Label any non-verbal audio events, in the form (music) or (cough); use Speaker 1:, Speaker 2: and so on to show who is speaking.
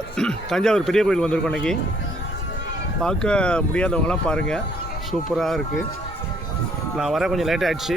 Speaker 1: (clears throat) தஞ்சாவூர் பெரிய கோயில் வந்திருக்கோம் இன்னைக்கு. பார்க்க முடியாதவங்களாம் பாருங்கள் சூப்பராக இருக்குது நான் வர கொஞ்சம் லேட் ஆகிடுச்சு